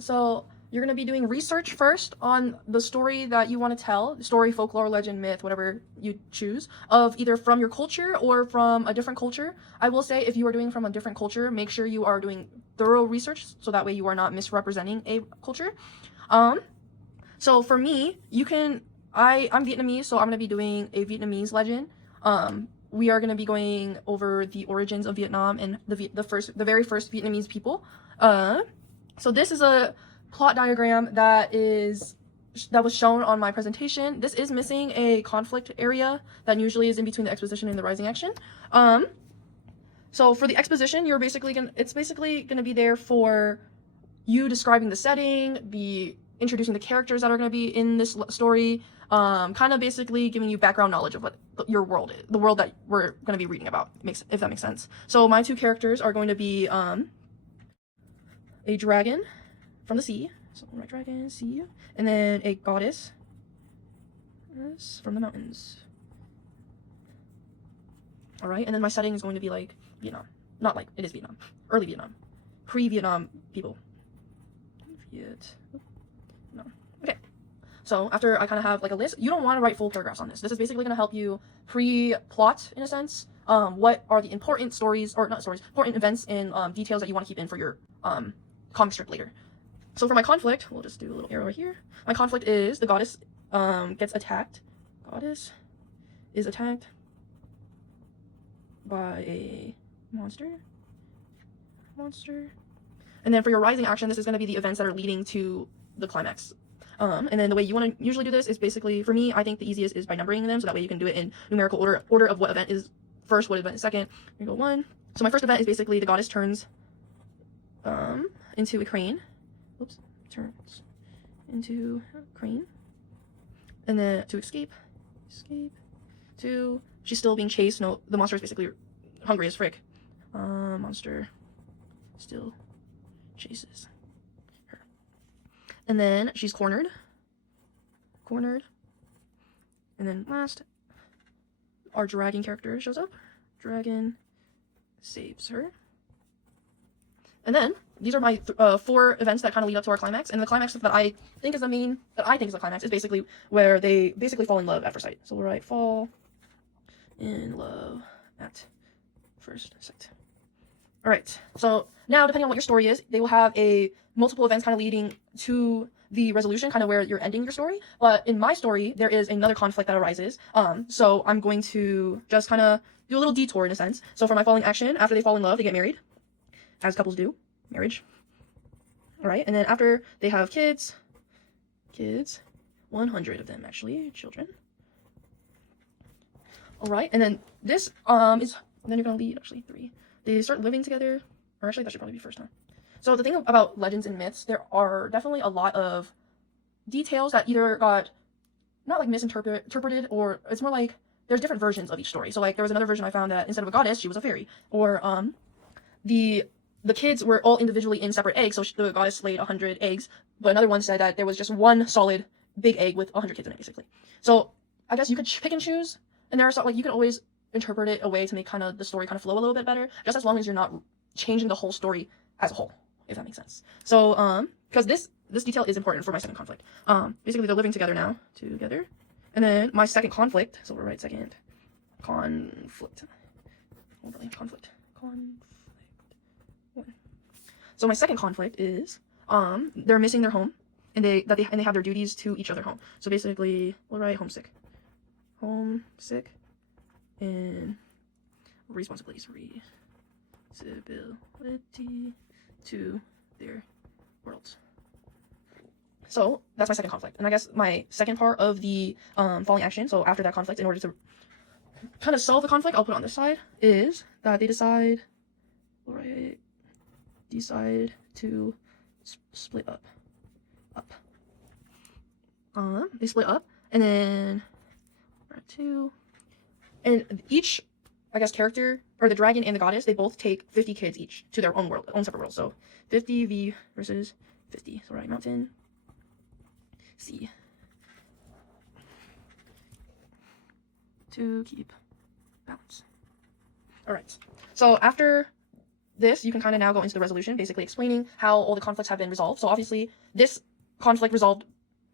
So you're going to be doing research first on the story that you want to tell, story, folklore, legend, myth, whatever you choose, of either from your culture or from a different culture. I will say if you are doing from a different culture, make sure you are doing thorough research so that way you are not misrepresenting a culture. So for me, I'm Vietnamese, so I'm going to be doing a Vietnamese legend. We are going to be going over the origins of Vietnam and the very first Vietnamese people. So this is a plot diagram that was shown on my presentation. This is missing a conflict area that usually is in between the exposition and the rising action. So for the exposition, it's basically gonna be there for you describing the setting, introducing the characters that are gonna be in this story, kind of basically giving you background knowledge of what your world is, the world that we're gonna be reading about, if that makes sense. So my two characters are going to be a dragon from the sea, so right dragon, sea, and then a goddess from the mountains. All right, and then my setting is going to be like Vietnam, not like it is Vietnam, early Vietnam, pre-Vietnam people. No. Okay. So after I kind of have like a list, you don't want to write full paragraphs on this. This is basically going to help you pre-plot in a sense. What are the important stories, or not stories, important events and details that you want to keep in for your comic strip later. So for my conflict, we'll just do a little arrow right here. My conflict is the goddess gets attacked. Goddess is attacked by a monster. And then for your rising action, this is going to be the events that are leading to the climax. And then the way you want to usually do this is basically, for me, I think the easiest is by numbering them, so that way you can do it in numerical order of what event is first, what event is second. Here we go, 1. So my first event is basically the goddess turns into a crane. Oops, turns into a crane. And then to escape. To she's still being chased. No, the monster is basically hungry as frick. Monster still chases her. And then she's cornered. And then last, our dragon character shows up. Dragon saves her. And then these are my 4 events that kind of lead up to our climax. And the climax that I think is the climax is basically where they basically fall in love at first sight. So we'll write fall in love at first sight. All right. So now, depending on what your story is, they will have multiple events kind of leading to the resolution, kind of where you're ending your story. But in my story, there is another conflict that arises. So I'm going to just kind of do a little detour in a sense. So for my falling action, after they fall in love, they get married, as couples do. Marriage. All right. And then after they have kids, 100 of them actually, children. All right. And then this then you're gonna lead actually 3. They start living together, or actually that should probably be first, huh? So the thing about legends and myths, there are definitely a lot of details that either got not like misinterpreted, or it's more like there's different versions of each story. So like there was another version I found that instead of a goddess, she was a fairy, or the kids were all individually in separate eggs, so the goddess laid 100 eggs, but another one said that there was just one solid big egg with 100 kids in it, basically. So I guess you could pick and choose, and there are like you can always interpret it a way to make kind of the story kind of flow a little bit better, just as long as you're not changing the whole story as a whole, if that makes sense. So because this detail is important for my second conflict. Basically they're living together now, and then my second conflict. So we'll write second conflict. Conflict. So my second conflict is they're missing their home, and they have their duties to each other home. So basically we'll write homesick, and responsibility to their worlds. So that's my second conflict. And I guess my second part of the falling action, so after that conflict, in order to kind of solve the conflict, I'll put it on this side, is that they decide to split up. They split up, and then 2, and each, I guess, character, or the dragon and the goddess, they both take 50 kids each to their own separate world. So 50 V versus 50. So right, mountain, sea, to keep balance. All right. So after this, you can kind of now go into the resolution, basically explaining how all the conflicts have been resolved. So obviously, this conflict resolved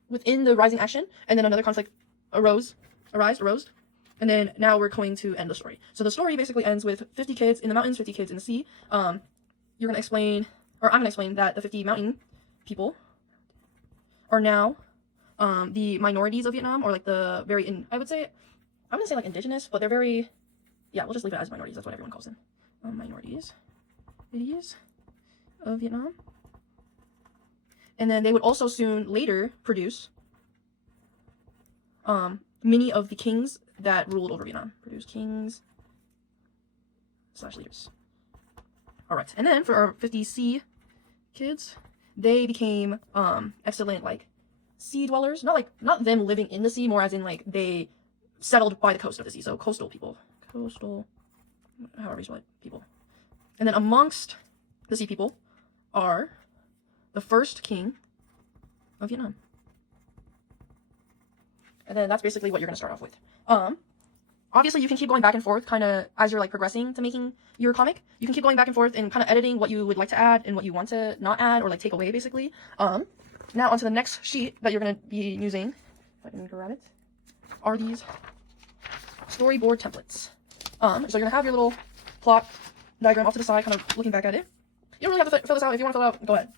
within the rising action, and then another conflict arose, and then now we're going to end the story. So the story basically ends with 50 kids in the mountains, 50 kids in the sea. You're gonna explain, or I'm gonna explain that the 50 mountain people are now the minorities of Vietnam, or like the very, I would say, I'm gonna say like indigenous, but they're very, yeah, we'll just leave it as minorities. That's what everyone calls them. Minorities of Vietnam. And then they would also soon later produce many of the kings that ruled over Vietnam. Produce kings / leaders. All right, and then for our 50C kids, they became excellent like sea dwellers. Not them living in the sea, more as in like they settled by the coast of the sea. So coastal people, however you spell it, people. And then amongst the sea people are the first king of Vietnam. And then that's basically what you're gonna start off with. Obviously you can keep going back and forth kind of as you're like progressing to making your comic. You can keep going back and forth and kind of editing what you would like to add and what you want to not add or like take away basically. Now onto the next sheet that you're gonna be using, if I can grab it, are these storyboard templates. So you're gonna have your little plot diagram off to the side, kind of looking back at it. You don't really have to fill this out. If you want to fill it out, go ahead.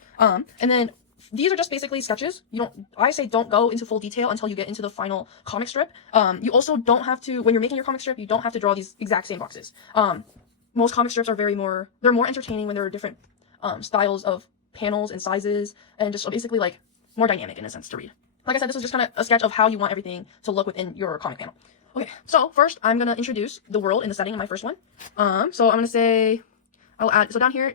And then these are just basically sketches. I say don't go into full detail until you get into the final comic strip. You also don't have to, when you're making your comic strip, you don't have to draw these exact same boxes. Most comic strips are they're more entertaining when there are different styles of panels and sizes, and just basically like more dynamic in a sense to read. Like I said, this is just kind of a sketch of how you want everything to look within your comic panel. Okay, so first I'm gonna introduce the world in the setting in my first one. So I'm gonna say, I'll add, so down here,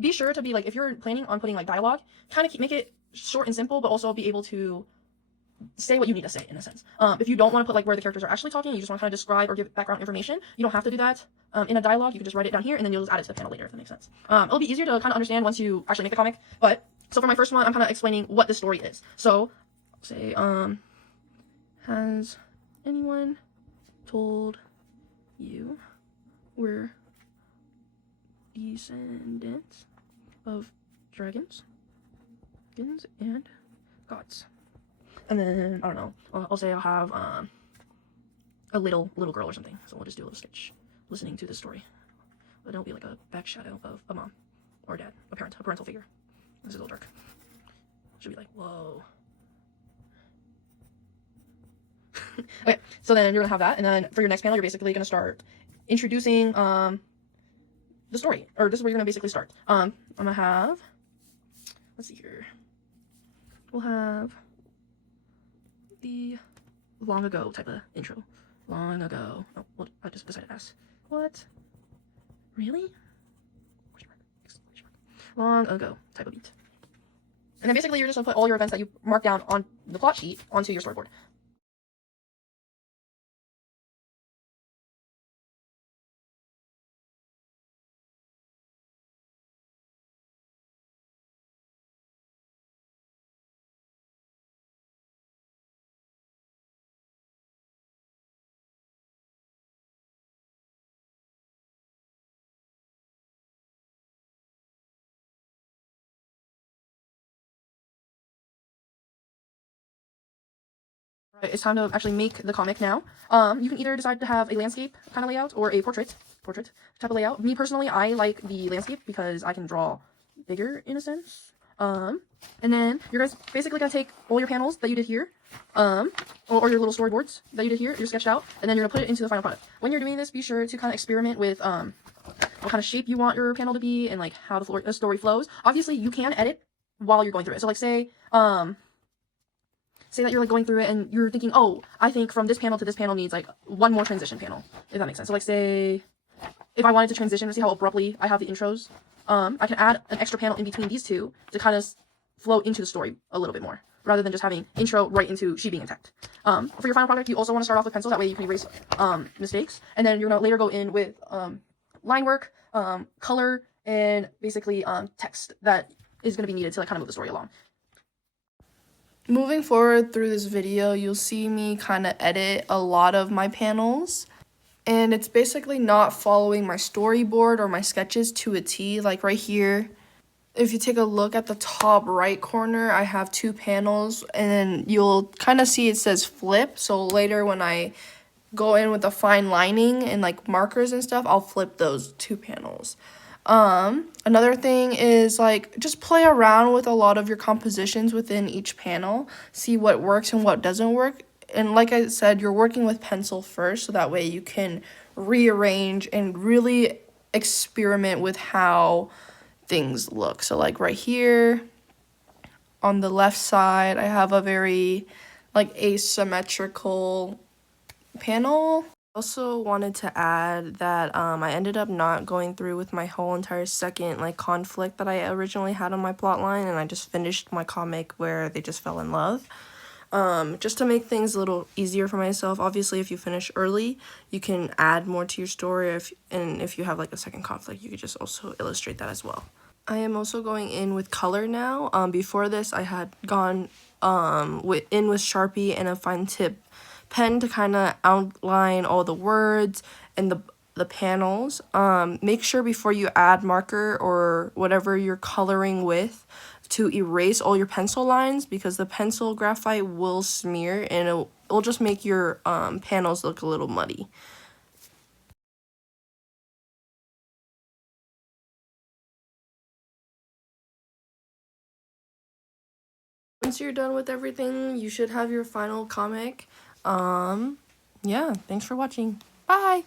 be sure to be like, if you're planning on putting like dialogue, kind of make it short and simple, but also be able to say what you need to say in a sense. If you don't want to put like where the characters are actually talking, you just want to kind of describe or give background information, you don't have to do that in a dialogue. You can just write it down here and then you'll just add it to the panel later, if that makes sense. It'll be easier to kind of understand once you actually make the comic. But so for my first one, I'm kind of explaining what the story is. So say, has anyone told you we're descendants of dragons and gods? And then I don't know, I'll say I'll have a little girl or something, so we'll just do a little sketch listening to this story, but it'll be like a back shadow of a mom or a dad, a parental figure. This is a little dark. Should be like, whoa. Okay, so then you're gonna have that, and then for your next panel you're basically gonna start introducing the story, or this is where you're gonna basically start. I'm gonna have, let's see here, we'll have the long ago type of intro. Long ago. Oh, well, I just decided to ask. What? Really? Long ago type of beat. And then basically you're just gonna put all your events that you mark down on the plot sheet onto your storyboard. Right, it's time to actually make the comic now. You can either decide to have a landscape kind of layout or a portrait type of layout. Me personally, I like the landscape because I can draw bigger in a sense. And then you're guys basically gonna take all your panels that you did here, or your little storyboards that you did here, you sketched out, and then you're gonna put it into the final product. When you're doing this, be sure to kind of experiment with what kind of shape you want your panel to be and like how the story flows. Obviously, you can edit while you're going through it. So like say that you're like going through it and you're thinking, oh, I think from this panel to this panel needs like one more transition panel, if that makes sense. So like say if I wanted to transition to see how abruptly I have the intros, I can add an extra panel in between these two to kind of flow into the story a little bit more, rather than just having intro right into she being intact. For your final product, you also want to start off with pencil, that way you can erase mistakes, and then you're gonna later go in with line work, color, and basically text that is gonna be needed to like kind of move the story along. Moving forward through this video, you'll see me kind of edit a lot of my panels. And it's basically not following my storyboard or my sketches to a T. Like right here, if you take a look at the top right corner, I have 2 panels, and then you'll kind of see it says flip. So later when I go in with a fine lining and like markers and stuff, I'll flip those 2 panels. Another thing is like just play around with a lot of your compositions within each panel, see what works and what doesn't work. And like I said, you're working with pencil first, so that way you can rearrange and really experiment with how things look. So like right here on the left side, I have a very like asymmetrical panel. Also wanted to add that I ended up not going through with my whole entire second like conflict that I originally had on my plot line, and I just finished my comic where they just fell in love. Just to make things a little easier for myself. Obviously, if you finish early, you can add more to your story, and if you have like a second conflict, you could just also illustrate that as well. I am also going in with color now. Before this, I had gone with Sharpie and a fine tip pen to kind of outline all the words and the panels. Make sure before you add marker or whatever you're coloring with to erase all your pencil lines, because the pencil graphite will smear and it'll just make your panels look a little muddy. Once you're done with everything, you should have your final comic. Yeah, thanks for watching. Bye!